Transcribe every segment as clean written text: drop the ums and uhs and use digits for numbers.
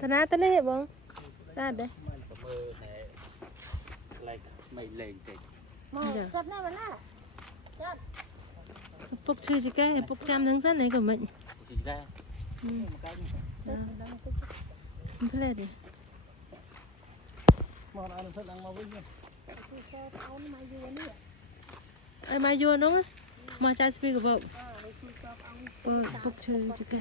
ธนาตะเล่บ่ซาดเด้ไม่เล่นเก่งจัดแน่วันน่ะจัดปุกชื่อสิแกปุกจำทั้งสั้นไหนก็มันจริงได้มันเท่าไรดิมองอะไรสักดังมาวิ่งเนี่ยไอ้มาโยนน้องมาจ่ายสปีกกับบอกปุกชื่อสิแก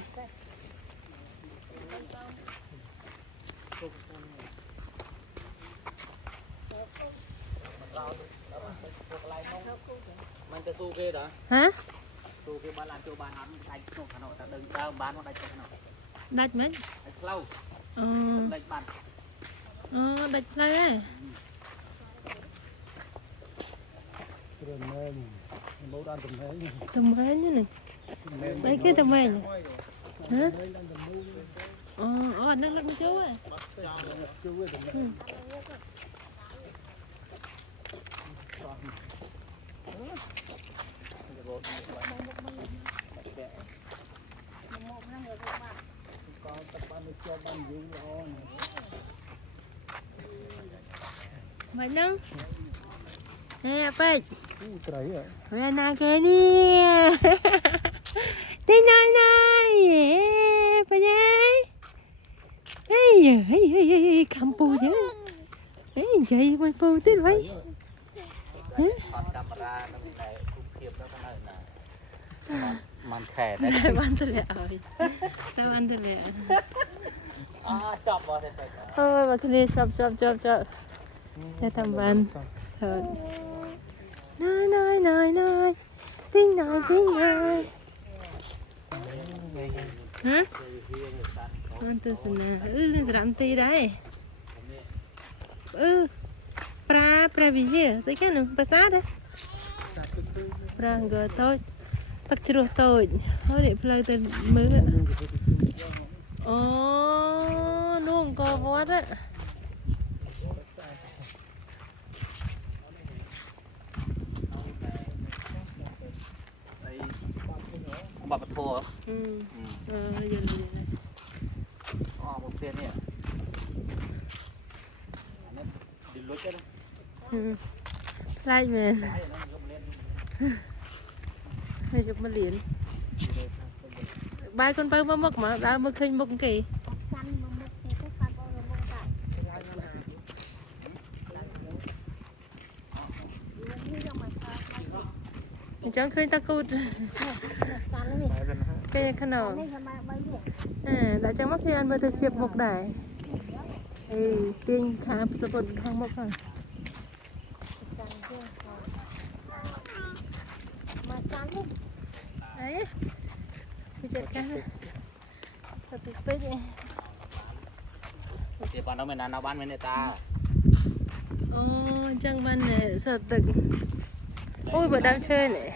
มันจะสู้เกย์เหรอฮะสู้เกย์บ้านลานโจบ้านนั้นได้โน่ขนาดแต่เดินตามบ้านมันได้ขนาดดัดไหมไอ้เล่าได้บ้านดัดอะไรเรื่องแม่โบราณตำแหน่งทำไมนี่นี่ใส่กี่ทำไมฮะนั่งรถมาช่วยมานั่งเฮ้ยเป็ดเฮ้ยนาแกนี่ได้นายนายไปยังเฮ้ยคำปูเยอะเฮ้ยใจมันปูติดไว้ฮะกลับมาได้แล้วมีอะไรทุกเทียบแล้วก็นั่นนะมันแข่ได้วันทะเลเอาได้วันทะเลจับมาได้ไปวันทะเลจับจะทำวันเถิดนายติ้งนายฮะมันตัวสนะนี่สามตีได้ปลาวิเหี่ยใส่แค่หนึ่งภาษาเด้ปลาเกลือโต้ตักจรวดโต้เขาเด็กเพลย์แต่มือนุ่งกอวัดอะบัตรทัวร์ยังผมเปลี่ยนเนี่ยดินรถกันไล่เมนให้จุกมาเหรียญใบคนไปมาหมกมาได้มาเคยหมกกี่จังเคยตะกุดเป็นขนมแล้วจังมักเรียนมาจะเสียบหมกได้เตียงขาสะบัดห้องหมกก่อนไปจัดการตัดสินไปเลยเดี๋ยวก่อนเราไม่นานเอาบ้านไม่ในตาจังบ้านเนี่ยสตึกโอ้ยเปิดดาวเชิญเลย